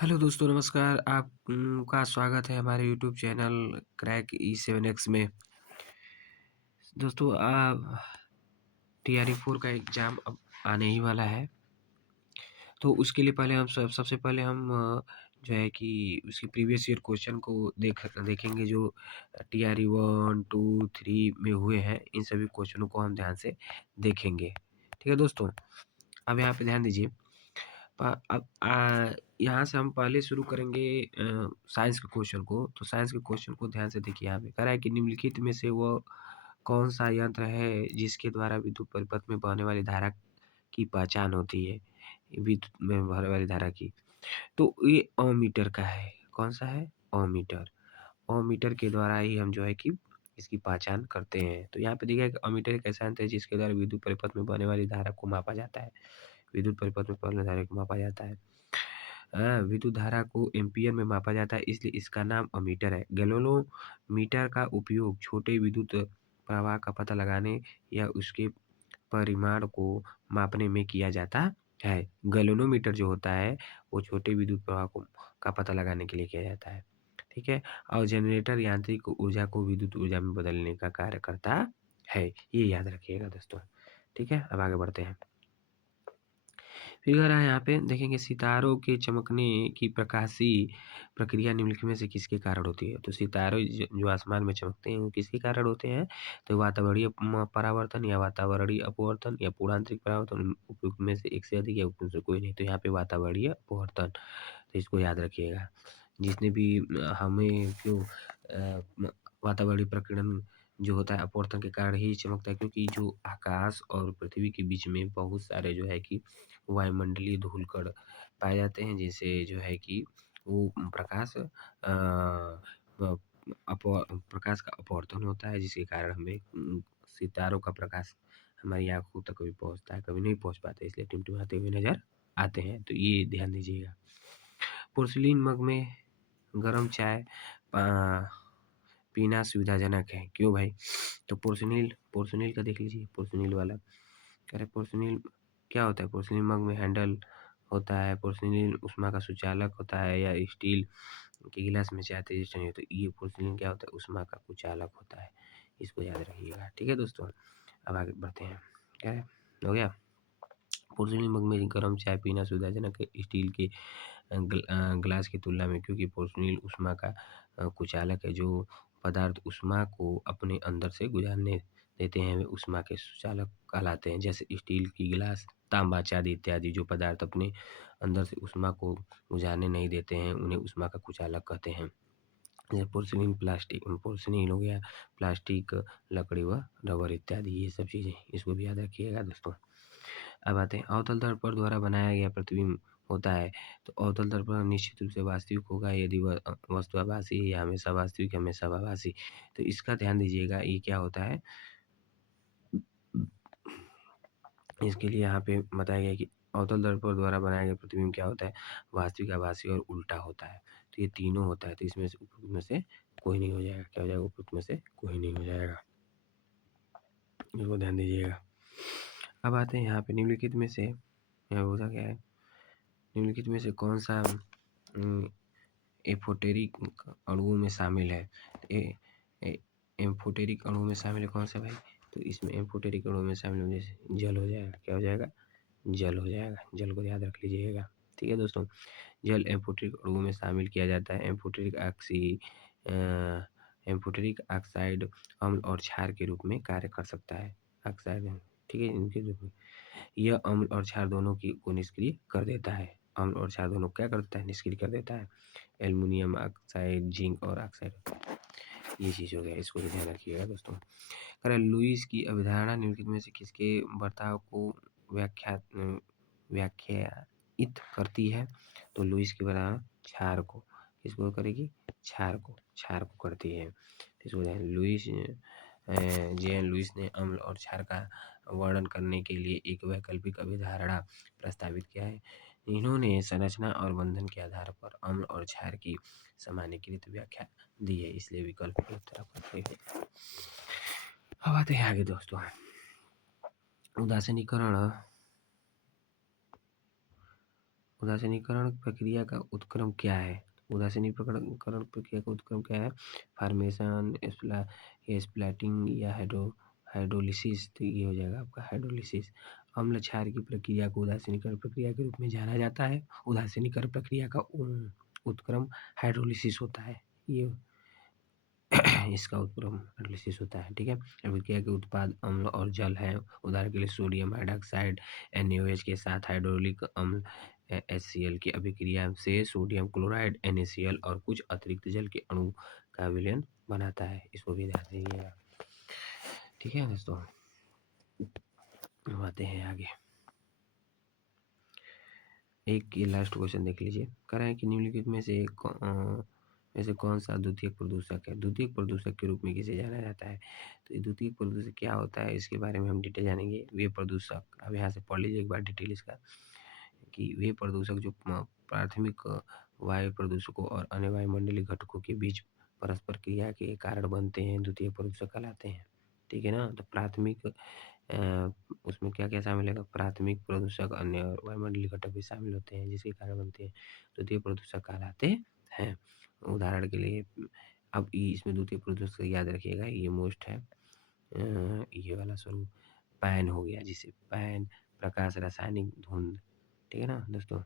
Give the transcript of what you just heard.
Hello दोस्तों, नमस्कार। आपका स्वागत है हमारे यूट्यूब चैनल क्रैक ई7x में। दोस्तों, टीआरई 4 का एग्ज़ाम अब आने ही वाला है। तो उसके लिए पहले हम सबसे पहले हम जो है कि उसके प्रीवियस ईयर क्वेश्चन को देखेंगे जो टीआरई 1, 2, 3 में हुए हैं। इन सभी क्वेश्चनों को हम ध्यान से देखेंगे। ठीक है दोस्तों? अब यहाँ पे ध्यान दीजिए। अब यहाँ से हम पहले शुरू करेंगे साइंस के क्वेश्चन को। तो साइंस के क्वेश्चन को ध्यान से देखिए। यहाँ पे कह रहा है कि निम्नलिखित में से वह कौन सा यंत्र है जिसके द्वारा विद्युत परिपथ में बहने वाली धारा की पहचान होती है, विद्युत में बहने वाली धारा की। तो ये अमीटर का है। कौन सा है? अमीटर। अमीटर के द्वारा ही हम जो है कि इसकी पहचान करते हैं। तो यहाँ पे देखिए कि अमीटर एक ऐसा यंत्र है जिसके द्वारा विद्युत परिपथ में बहने वाली धारा को मापा जाता है। विद्युत परिपथ में बहने वाली धारा को मापा जाता है। विद्युत धारा को एम्पीयर में मापा जाता है, इसलिए इसका नाम अमीटर है। गैलोमीटर का उपयोग छोटे विद्युत प्रवाह का पता लगाने या उसके परिमाण को मापने में किया जाता है। गैलोनोमीटर जो होता है वो छोटे विद्युत प्रवाह का पता लगाने के लिए किया जाता है। ठीक है? और जनरेटर यांत्रिक ऊर्जा को विद्युत ऊर्जा में बदलने का कार्य करता है। ये याद रखिएगा दोस्तों। ठीक है? अब आगे बढ़ते हैं। फिर कह रहा है यहाँ पे देखेंगे, सितारों के चमकने की प्रकाशीय प्रक्रिया निम्नलिखित में से किसके कारण होती है? तो सितारे जो आसमान में चमकते हैं वो किसके कारण होते हैं? तो वातावरणीय परावर्तन या वातावरणीय अपवर्तन या पूर्णांतरिक परावर्तन, उपयुक्त में से एक से अधिक या उपयुक्त में से कोई नहीं। तो यहाँ पे वातावरणीय अपवर्तन, तो इसको याद रखिएगा। जिसने भी हमें जो वातावरणीय प्रकीर्णन जो होता है अपवर्तन के कारण ही चमकता है, क्योंकि जो आकाश और पृथ्वी के बीच में बहुत सारे जो है कि वायुमंडलीय धूलकण पाए जाते हैं, जिनसे जो है कि वो प्रकाश का अपवर्तन होता है, जिसके कारण हमें सितारों का प्रकाश हमारी आँखों तक कभी पहुँचता है, कभी नहीं पहुँच पाता, इसलिए टिमटिमाते हुए नज़र आते हैं। तो ये ध्यान दीजिएगा। पोर्सिलीन मग में गरम चाय पीना सुविधाजनक है, क्यों भाई? तो पोर्सिलीन का देख लीजिए, पोर्सिलीन वाला कह रहे पोर्सिलीन क्या होता है? पोर्सिलीन मग में हैंडल होता है। पोर्सिलीन ऊष्मा का सुचालक होता है, या स्टील के गिलास में चाय तेजी से नहीं होता। ये पोर्सिलीन क्या होता है? ऊष्मा का कुचालक होता है। इसको याद रखिएगा। ठीक है दोस्तों? अब आगे बढ़ते हैं। क्या है? हो गया? पोर्सिलीन मग में गर्म चाय पीना सुविधाजनक है स्टील के ग्लास की तुलना में, क्योंकि पोर्सिलीन ऊष्मा का कुचालक है। जो पदार्थ ऊष्मा को अपने अंदर से गुजरने देते हैं वे ऊष्मा के सुचालक कहलाते हैं। जैसे स्टील की गिलास, तांबा, चांदी इत्यादि जो पदार्थ अपने अंदर से ऊष्मा को गुजारने नहीं देते हैं उन्हें ऊष्मा का कुचालक कहते हैं। जैसे पोर्सिलीन हो गया, प्लास्टिक, लकड़ी व रबर इत्यादि, ये सब चीज़ें, इसको भी याद रखिएगा दोस्तों। अब आते हैं, अवतल दर्पण द्वारा बनाया गया प्रतिबिंब होता है। तो अवतल दर्पण निश्चित रूप से वास्तविक होगा यदि वह वस्तु आभासी है, या हमेशा वास्तविक, हमेशा आभासी। तो इसका ध्यान दीजिएगा, ये क्या होता है? इसके लिए यहाँ पे बताया गया कि अवतल दर्पण द्वारा बनाया गया प्रतिबिंब क्या होता है? वास्तविक, आभासी और उल्टा होता है। तो ये तीनों होता है। तो इसमें से उपयुक्त में से कोई नहीं हो जाएगा। क्या हो जाएगा? उपयुक्त में से कोई नहीं हो जाएगा। इसको ध्यान दीजिएगा। अब आते हैं यहाँ पे, निम्नलिखित में से यहाँ होता क्या है? निम्नलिखित में से कौन सा एम्फोटेरिक अणुओं में शामिल है? एम्फोटेरिक अणुओं में शामिल है कौन सा भाई? तो इसमें एम्फोटेरिक अणुओं में शामिल होने से जल हो जाएगा। क्या हो जाएगा? जल हो जाएगा। जल को याद रख लीजिएगा। ठीक है दोस्तों? जल एम्फोटेरिक अणुओं में शामिल किया जाता है। एम्फोटेरिक ऑक्साइड अम्ल और क्षार के रूप में कार्य कर सकता है। ऑक्साइड, ठीक है, इनके रूप में यह अम्ल और क्षार दोनों को निष्क्रिय कर देता है। अम्ल और क्षार दोनों क्या करता है? निष्क्रिय कर देता है। एल्युमिनियम ऑक्साइड, जिंक और ऑक्साइड, ये चीज़ हो गया। इसको भी ध्यान रखिएगा दोस्तों। लुईस की अवधारणा निम्नलिखित में से किसके बर्ताव को व्याख्यायित करती है? तो लुईस की अवधारणा क्षार को, किसको करेगी? क्षार को करती है। इसको जे एन लुईस ने अम्ल और क्षार का वर्णन करने के लिए एक वैकल्पिक अवधारणा प्रस्तावित किया है। इन्होंने संरचना और बंधन के आधार पर अम्ल और क्षार की सामान्यीकृत व्याख्या दी है, इसलिए विकल्प हैं। अब आते हैं आगे दोस्तों। उदासीनीकरण उदासीनीकरण प्रक्रिया का उत्क्रम क्या है? उदासीनीकरण प्रक्रिया का उत्क्रम क्या है? फॉर्मेशन, स्प्लैटिंग या हाइड्रोलिसिस। तो ये हो जाएगा आपका हाइड्रोलिसिस। अम्ल क्षार की प्रक्रिया को उदासीनीकरण प्रक्रिया के रूप में जाना जाता है। उदासीनीकरण प्रक्रिया का उत्क्रम हाइड्रोलिसिस होता है। ये इसका उत्क्रम हाइड्रोलिसिस होता है। ठीक है। अभिक्रिया के उत्पाद अम्ल और जल है। उदाहरण के लिए सोडियम हाइड्रॉक्साइड NaOH के साथ हाइड्रोलिक अम्ल HCl की अभिक्रिया से सोडियम क्लोराइड NaCl और कुछ अतिरिक्त जल के अणु का विलयन बनाता है। इसको भी ध्यान रखिएगा। ठीक है दोस्तों, आते हैं आगे। एक ये लास्ट क्वेश्चन देख लीजिए। कह रहा है कि निम्नलिखित में से कौन सा द्वितीयक प्रदूषक है? द्वितीयक प्रदूषक के रूप में किसे जाना जाता है? तो ये द्वितीयक प्रदूषक क्या होता है, इसके बारे में हम डिटेल जानेंगे। वे प्रदूषक, अब यहाँ से पढ़ लीजिए एक बार डिटेल इसका, कि वे प्रदूषक जो प्राथमिक वायु प्रदूषकों और अन्य वायुमंडलीय घटकों के बीच परस्पर क्रिया के कारण बनते हैं, द्वितीयक प्रदूषक कहलाते हैं। ठीक है ना। तो प्राथमिक उसमें क्या क्या शामिल है? प्राथमिक प्रदूषक अन्य और वायुमंडलीय घटक भी शामिल होते हैं, जिसके कारण बनते हैं, द्वितीय प्रदूषक कहलाते हैं। उदाहरण के लिए अब इसमें द्वितीय प्रदूषक याद रखिएगा, ये मोस्ट है। ये वाला स्वरूप पैन हो गया, जिसे पैन, प्रकाश, रासायनिक धुंध। ठीक है ना दोस्तों।